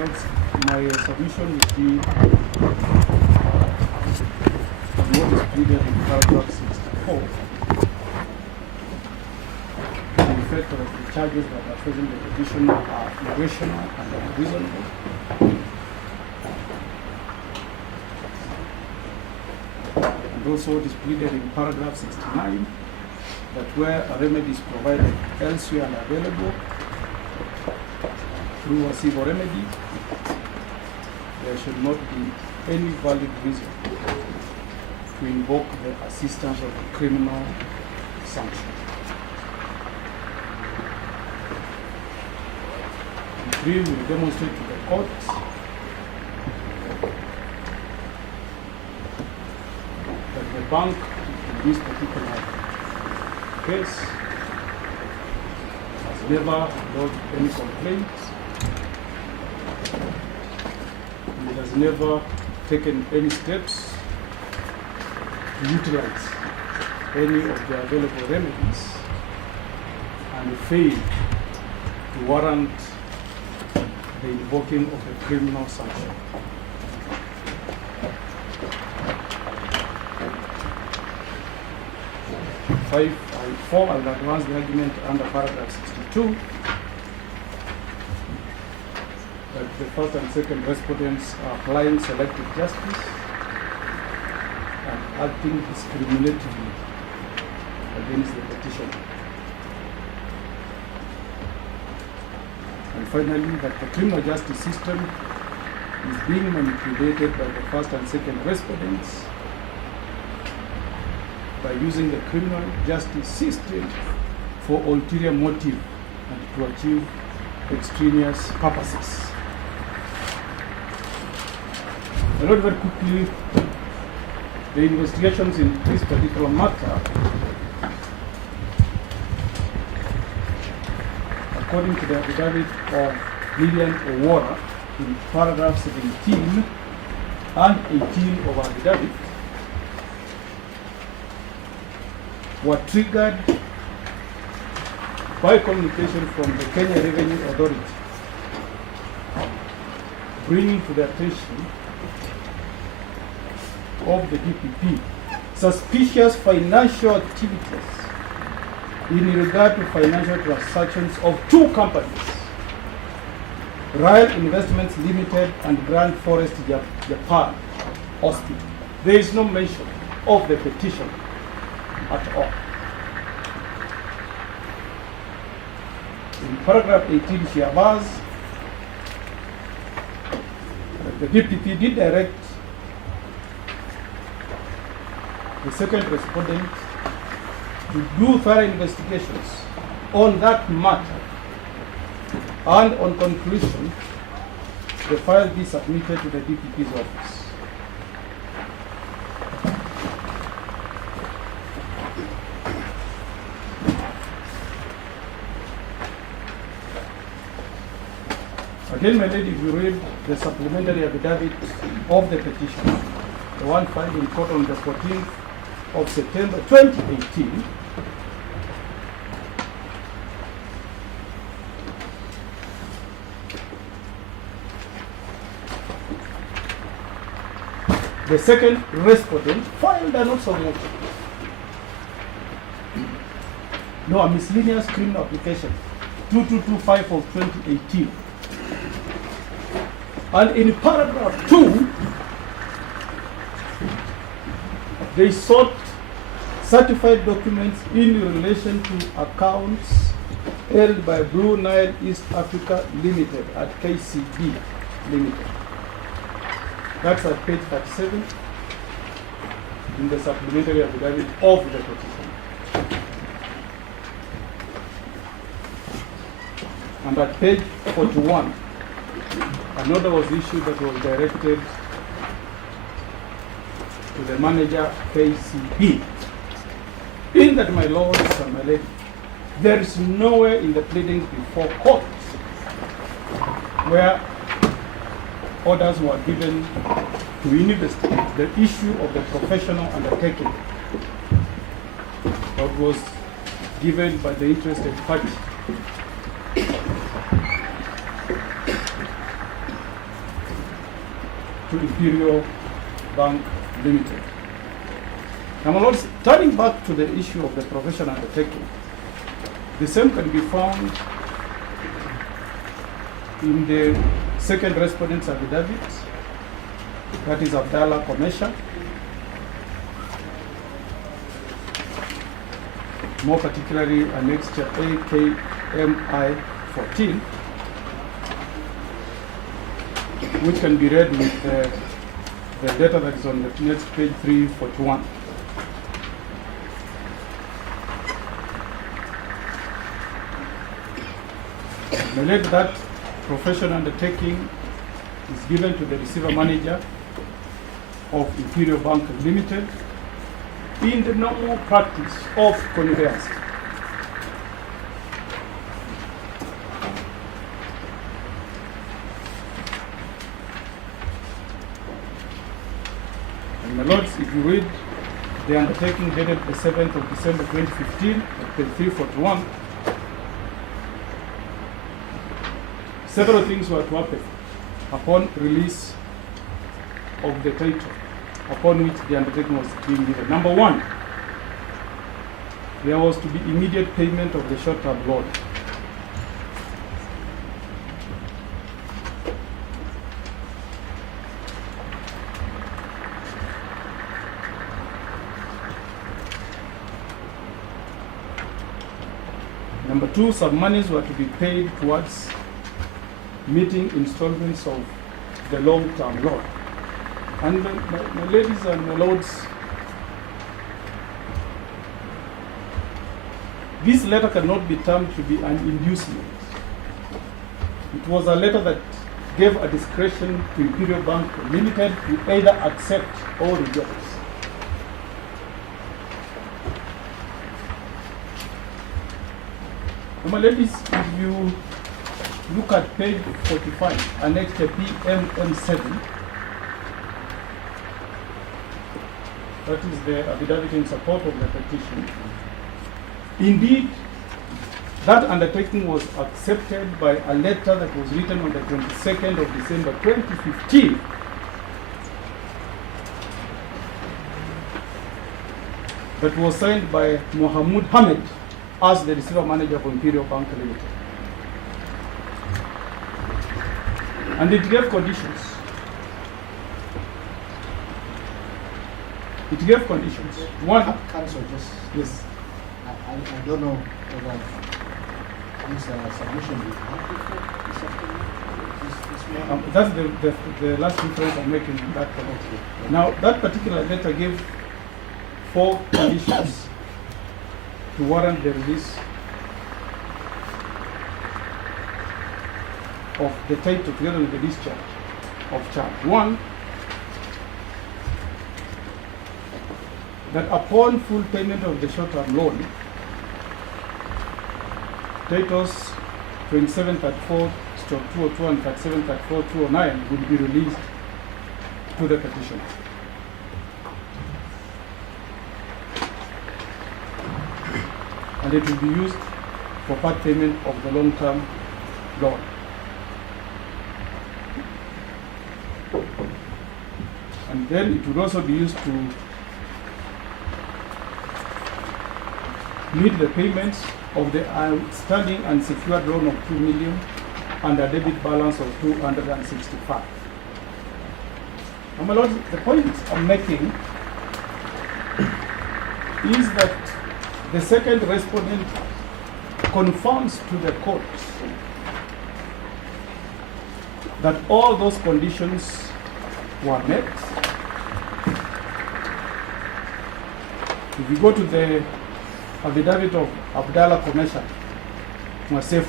Lords, my submission would be what is pleaded in paragraph 64. The effect of the charges that are facing the petitioner are irrational and unreasonable. And also what is pleaded in paragraph 69, that where a remedy is provided elsewhere and available through a civil remedy, there should not be any valid reason to invoke the assistance of a criminal sanction. And 3, we will demonstrate to the court that the bank in this particular case has never lodged any complaints. It has never taken any steps to utilize any of the available remedies and failed to warrant the invoking of a criminal sanction. Five, 4, I will advance the argument under paragraph 62 that the first and second respondents are applying selective justice and acting discriminatively against the petitioner. And finally, that the criminal justice system is being manipulated by the first and second respondents by using the criminal justice system for ulterior motive and to achieve extraneous purposes. A lot very quickly, the investigations in this particular matter, according to the affidavit of Lillian Owora in paragraph 17 and 18 of our affidavit, were triggered by communication from the Kenya Revenue Authority, bringing to the attention of the DPP suspicious financial activities in regard to financial transactions of 2 companies, Royal Investments Limited and Grand Forest Japan, Austin. There is no mention of the petition at all. In paragraph 18, she avers that the DPP did direct the second respondent to do thorough investigations on that matter, and on conclusion, the file be submitted to the DPP's office. Again, my lady, if you read the supplementary affidavit of the petition, the one filed in court on the 14th of September 2018, the second respondent filed a notice of motion. No, a miscellaneous criminal application 2225 of 2018. And in paragraph 2, they sought certified documents in relation to accounts held by Blue Nile East Africa Limited at KCB Limited. That's at page 37 in the supplementary affidavit of the petition. And at page 41, an order was issued that was directed to the manager KCB. In that, my lords and my lady, there is nowhere in the pleadings before court where orders were given to investigate the issue of the professional undertaking that was given by the interested party. to Imperial Bank Limited. Now, my lords, turning back to the issue of the professional undertaking, the same can be found in the second respondent's affidavit, that is Abdallah Komesha, more particularly annexure AKMI 14, which can be read with the data that is on the next page 341. Relate that professional undertaking is given to the receiver manager of Imperial Bank Limited in the normal practice of conveyance. And my lords, if you read the undertaking dated the 7th of December 2015 at page 341, several things were to happen upon release of the title upon which the undertaking was being given. Number one, there was to be immediate payment of the short-term loan. Number two, some monies were to be paid towards meeting installments of the long-term loan. And my ladies and my lords, this letter cannot be termed to be an inducement. It was a letter that gave a discretion to Imperial Bank Limited to either accept or reject. And my ladies, if you look at page 45, annexure PMM7, that is the affidavit in support of the petition. Indeed, that undertaking was accepted by a letter that was written on the 22nd of December 2015. That was signed by Mohamud Ahmed as the receiver manager for Imperial Bank Limited. And it gave conditions. It gave conditions. One, Council, just yes. I don't know whether this submission will happen this That's the last difference I'm making in that committee. Now, that particular letter gave 4 conditions to warrant the release of the title together with the discharge of charge. One, that upon full payment of the short-term loan, titles 2734/202 and 3734/209 will be released to the petitioner. And it will be used for part payment of the long-term loan. And then it will also be used to meet the payments of the outstanding and secured loan of 2 million and a debit balance of 265. And my lord, the point I'm making is that the second respondent confirms to the court that all those conditions were met. If you go to the affidavit of Abdallah Komesha Mwasef,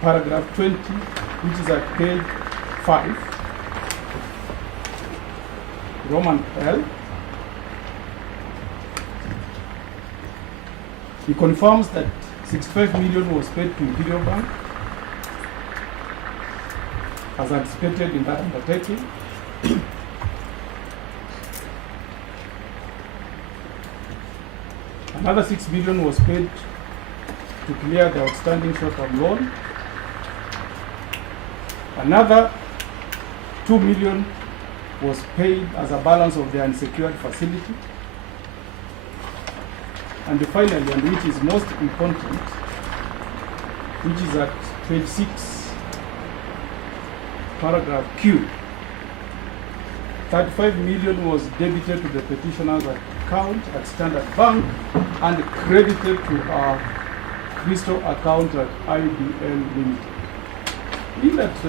paragraph 20, which is at page 5, Roman L. He confirms that 65 million was paid to Imperial Bank as anticipated in that undertaking. Another 6 billion was paid to clear the outstanding short-term loan. Another 2 million was paid as a balance of the unsecured facility. And finally, and which is most important, which is at 26, paragraph Q, 35 million was debited to the petitioner's account at Standard Bank and credited to our Crystal account at IBL Limited. In that,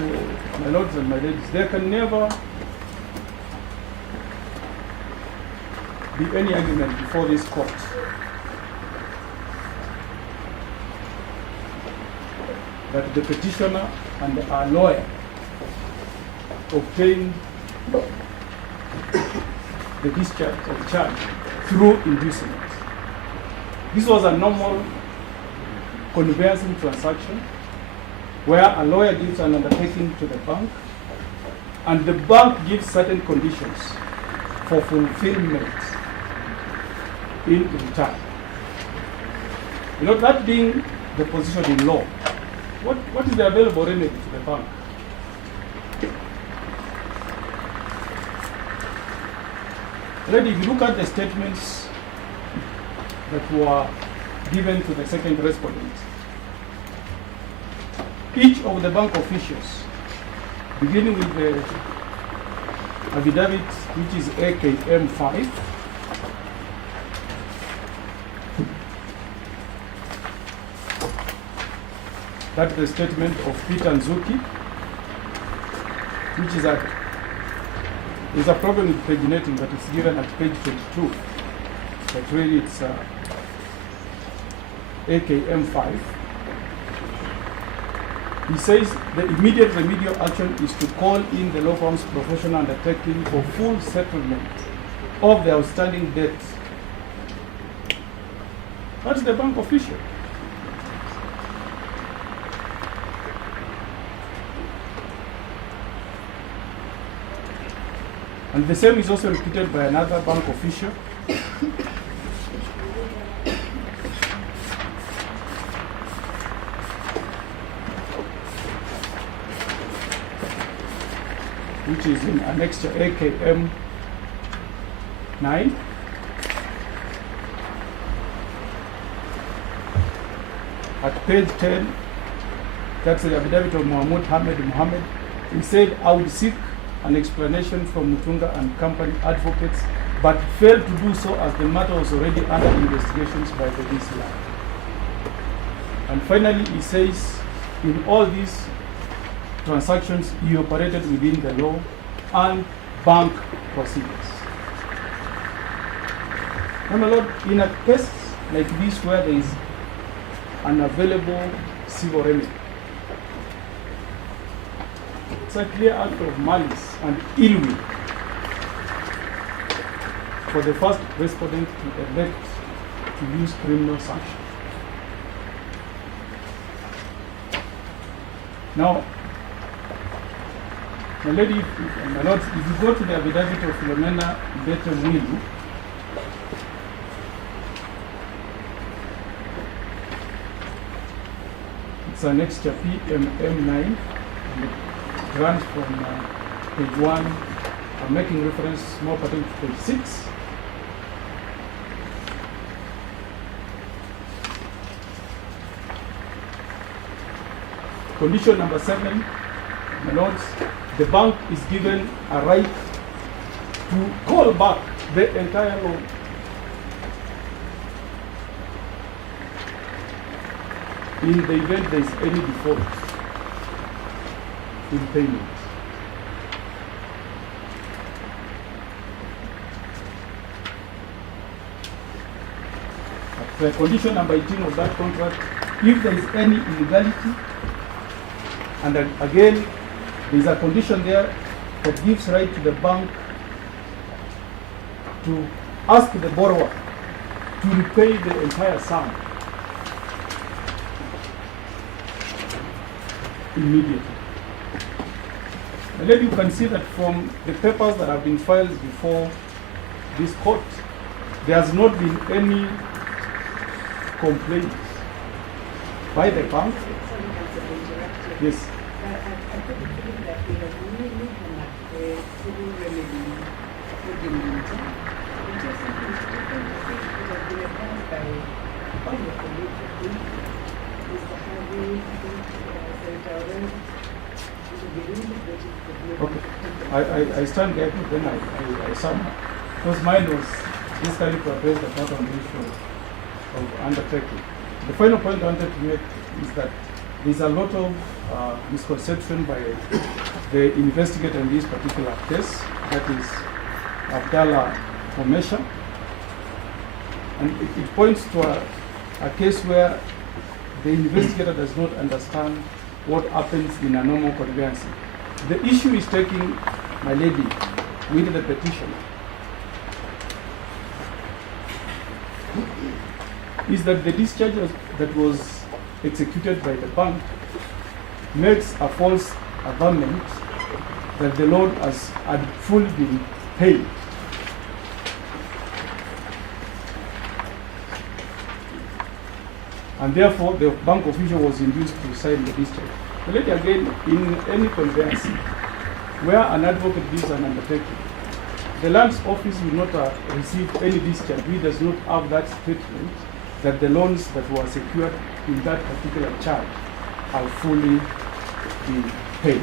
my lords and my ladies, there can never be any argument before this court that the petitioner and our lawyer obtained the discharge of charge through inducement. This was a normal conveyancing transaction where a lawyer gives an undertaking to the bank and the bank gives certain conditions for fulfillment in return. You know, that being the position in law, what is the available remedy to the bank? Already, if you look at the statements that were given to the second respondent, each of the bank officials, beginning with the affidavit, which is AKM 5, that's the statement of Peter Nzuki, which is at, there's a problem with paginating, but it's given at page 22. But really it's AKM 5. He says the immediate remedial action is to call in the law firm's professional undertaking for full settlement of the outstanding debts. That's the bank official. And the same is also repeated by another bank official. Which is in annexure AKM 9. At page 10, that's the affidavit of Mohamud Ahmed Mohamud. He said, I would seek an explanation from Mutunga and Company advocates, but failed to do so as the matter was already under investigations by the DCI. And finally, he says, in all these transactions, he operated within the law and bank procedures. Now, my lord, in a case like this where there is an available civil remedy, it's a clear act of malice and ill will for the first respondent to elect to use criminal sanction. Now, my lady, my lord, if you go to the affidavit of Philomena Mwilu, it's an extra PMM9, runs from page 1. I'm making reference more particularly to page 6. Condition number 7, my lords, the bank is given a right to call back the entire loan. In the event there is any default in payment. The condition number 18 of that contract, if there is any illegality, and then again, there is a condition there that gives right to the bank to ask the borrower to repay the entire sum immediately. And then you can see that from the papers that have been filed before this court, there has not been any complaint by the bank. Yes. I put it to that we have really had a civil remedy for the meantime. It just something different. I think it has been advised by all your colleagues, I think, Mr. Harvey, I think, Senator Oren. Okay, I stand there, but then I sum up. Because mine was basically to address the part on the issue of undertaking. The final point I wanted to make is that there's a lot of misconception by the investigator in this particular case, that is Abdallah Omesha. And it points to a case where the investigator does not understand what happens in a normal conveyance. The issue is taking my lady with the petition is that the discharge that was executed by the bank makes a false averment that the loan had fully been paid. And therefore, the bank official was induced to sign the discharge. But let again, in any conveyance where an advocate gives an undertaking, the land's office will not receive any discharge. He does not have that statement that the loans that were secured in that particular charge have fully been paid.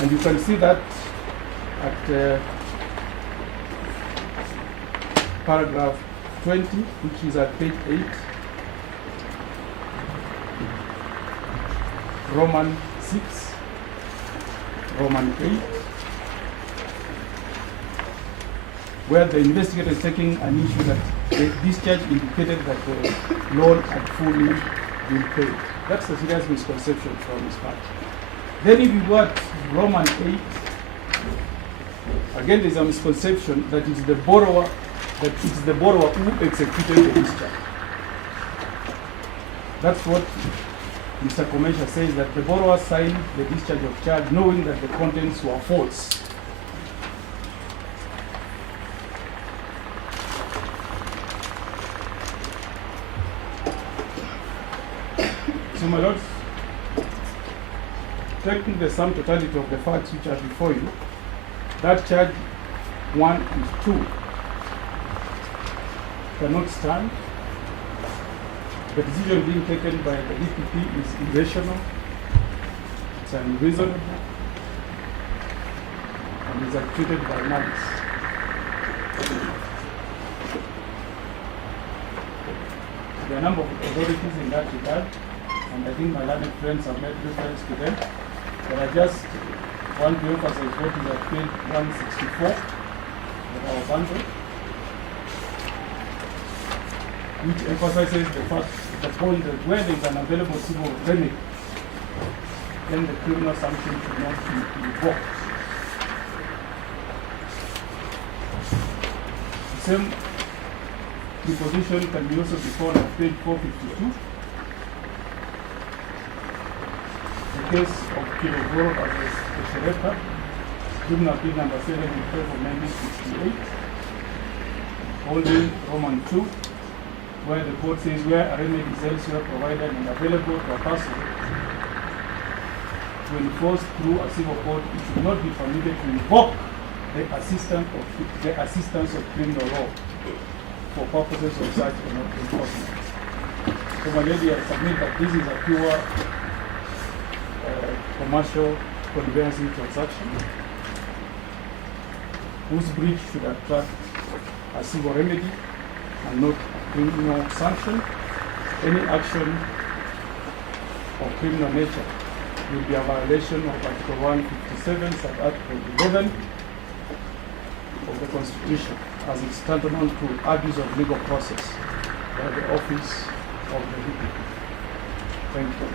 And you can see that at paragraph 20, which is at page 8, Roman 6, Roman 8, where the investigator is taking an issue that the discharge indicated that the loan had fully been paid. That's a serious misconception from his part. Then if you go at Roman 8, again there's a misconception that it's the borrower who executed the discharge. That's what Mr. Komesha says, that the borrower signed the discharge of charge knowing that the contents were false. So my lords, taking the sum totality of the facts which are before you, that charge 1 and 2 cannot stand. The decision being taken by the DPP is irrational, it's unreasonable, and is actuated by malice. There are a number of authorities in that regard, and I think my learned friends have made reference to them, but I just want to emphasize what is at page 164 of our bundle, which emphasizes the point that where there is an available civil remedy, then the criminal sanction should not be invoked. The same disposition can be also be found at page 452. The case of Kilogoro versus Shereka, criminal appeal number 7 in favor of 1968, holding Roman 2, where the court says where a remedy is elsewhere provided and available to a person to enforce through a civil court, it should not be permitted to invoke the assistance of criminal law for purposes of such enforcement. So my lady, I submit that this is a pure commercial conveyancing transaction whose breach should attract a civil remedy and not a criminal sanction. Any action of criminal nature will be a violation of Article 157, sub-Article 11 of the Constitution, as it's tantamount to abuse of legal process by the office of the DPP. Thank you.